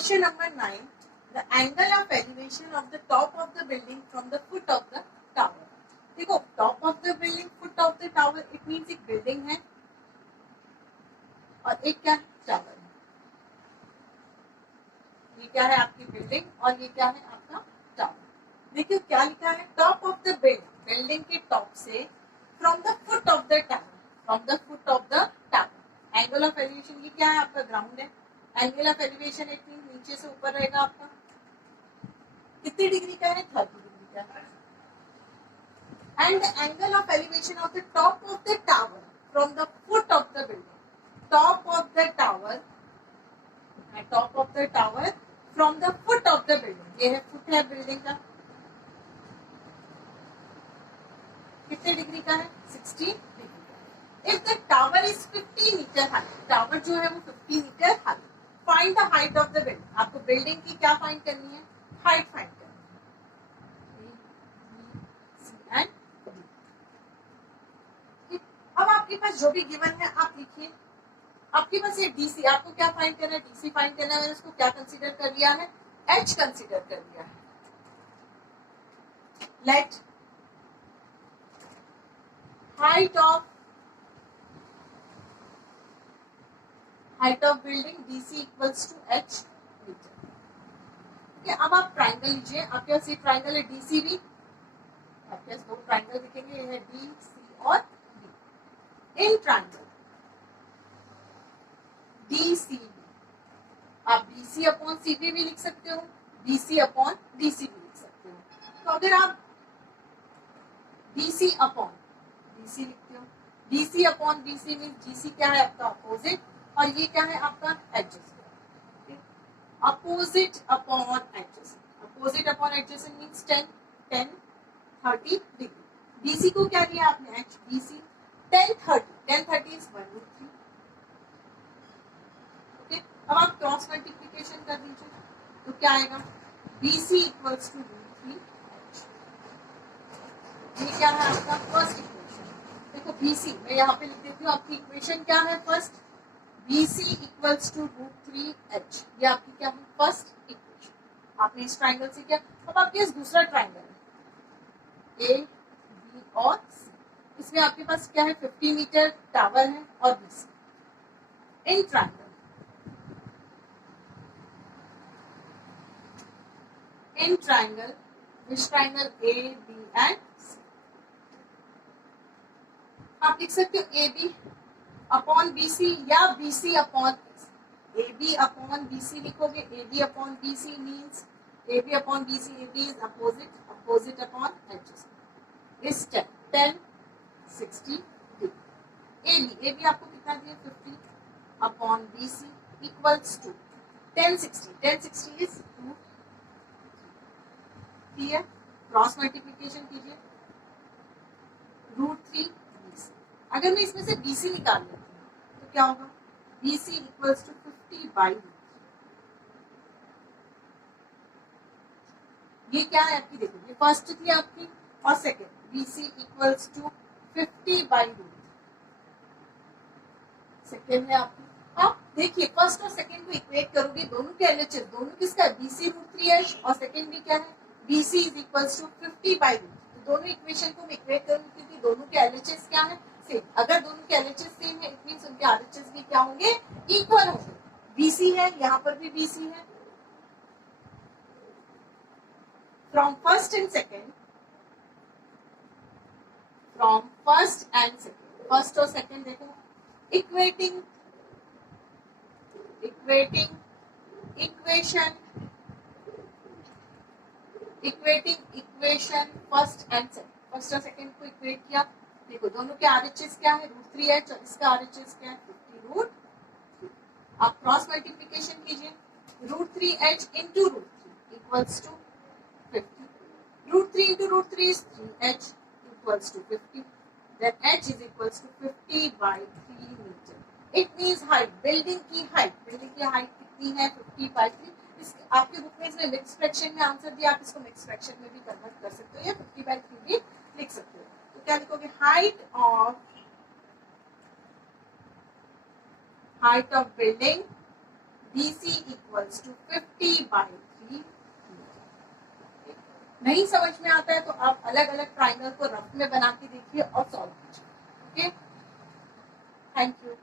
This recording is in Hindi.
Question number 9. The angle of elevation of the top of the building from the foot of the tower. देखो top of the building, foot of the tower, it means एक building है और एक क्या टावर है. ये क्या है आपकी बिल्डिंग और ये क्या है आपका टावर. देखिए क्या लिखा है, top of the building, building के टॉप से, from the foot of the tower, from the foot of the tower. Angle of elevation, ये क्या है आपका ग्राउंड है. Angle of elevation it mean नीचे से ऊपर रहेगा आपका. कितने डिग्री का है, 30 डिग्री का है. And the angle of elevation of the top of the tower from the foot of the building, top of the tower, top of the tower from the foot of the building, ये है फुट है बिल्डिंग का, कितने डिग्री का है, 60 डिग्री का. If the tower is 50 metre high, tower जो है वो 50 metre high. Find the height of the building, आपको बिल्डिंग की क्या फाइंड करनी है, हाइट फाइंड करनी है. A, B, C and D. अब आपके पास जो भी गिवन है आप लिखिए. आपके पास ये DC, आपको क्या फाइंड करना है, DC फाइंड करना है. मैंने उसको क्या कंसीडर कर लिया है, H कंसीडर कर लिया है. Let height of building DC equals to H metre. okay, अब आप ट्राइंगल लीजिए. आपके पास ये ट्राइंगल है DCB, आपके पास दो ट्राइंगल दिखेंगे, ये है DC और B. इन ट्राइंगल DCB आप BC अपॉन CB भी लिख सकते हो, BC अपॉन DC भी लिख सकते हो. तो अगर आप DC अपॉन BC लिखते हो, DC upon BC mean GC क्या है आपका अपोजिट और ये क्या है आपका adjacent. Opposite upon adjacent, opposite upon adjacent means 10 10 30 degree. BC को क्या लिया आपने, HBC. 10 30 इज 1/3. ओके, अब आप क्रॉस मल्टीप्लिकेशन कर दीजिए तो क्या आएगा, BC इक्वल्स टू √3H. ये क्या है आपका फर्स्ट इक्वेशन. देखो BC मैं यहाँ पे लिख देती हूँ. आपकी इक्वेशन क्या है, first BC equals to √3H. ये आपकी क्या है, फर्स्ट इक्वेशन. आपने इस ट्राइंगल से क्या, अब आपके पास दूसरा ट्राइंगल है A, B और C. इसमें आपके पास क्या है, 50 मीटर टावर है और BC. In triangle, in triangle which triangle A, B and C. आप लिख सकते हो AB अपॉन BC या BC upon AB upon BC लिखोगे. AB upon BC means AB upon BC, AB is opposite, opposite upon adjacent is 10 60 degree. AB आपको कितना दिया, 50 upon BC equals to 10 60 is 2. Clear. Cross multiplication कीजिए, √3 BC. अगर मैं इसमें से BC निकाल लेती हूँ तो क्या होगा, BC इक्वल्स टू 50/√3. ये क्या है आपकी, देखो ये फर्स्ट थी आपकी और second. BC equals to 50/√3 second है आपकी. आप देखिए फर्स्ट और सेकंड को इक्वेट करोगे, दोनों के LHS, दोनों किसका है, BC √3H और सेकंड भी क्या है, BC इज इक्वल्स टू 50/√3. तो दोनों इक्वेशन को मैं इक्वेट करूंगी क्योंकि दोनों के LHS क्या है, सेम. अगर दोनों के LHS सेम है इट मींस उनके RHS भी क्या होंगे, इक्वल होंगे. BC है, यहाँ पर भी BC है. From first and second, from first and second, first और सेकंड देखो, equating equation, equating equation first and second, first और सेकंड को इक्वेट किया. देखो दोनों के RHS क्या है, √3H और इसका RHS क्या है, 50√3. आप क्रॉस मल्टीप्लिकेशन कीजिए, √3H into √3 equals to 50. √3 into √3 is 3H equals to 50. Then H is equals to 50/3 metre. It means height, building की हाइट कितनी है, 50/3. आपके बुक में इसमें मिक्स फ्रैक्शन में आंसर दिया, आप इसको मिक्स फ्रैक्शन में भी कन्वर्ट कर सकते हो या 50/3 भी लिख सकते हो. तो क्या लिखोगे, height of building BC equals to 50/3। नहीं समझ में आता है तो आप अलग अलग ट्राइंगल को रफ में बना के देखिए और सॉल्व कीजिए। Okay, thank you.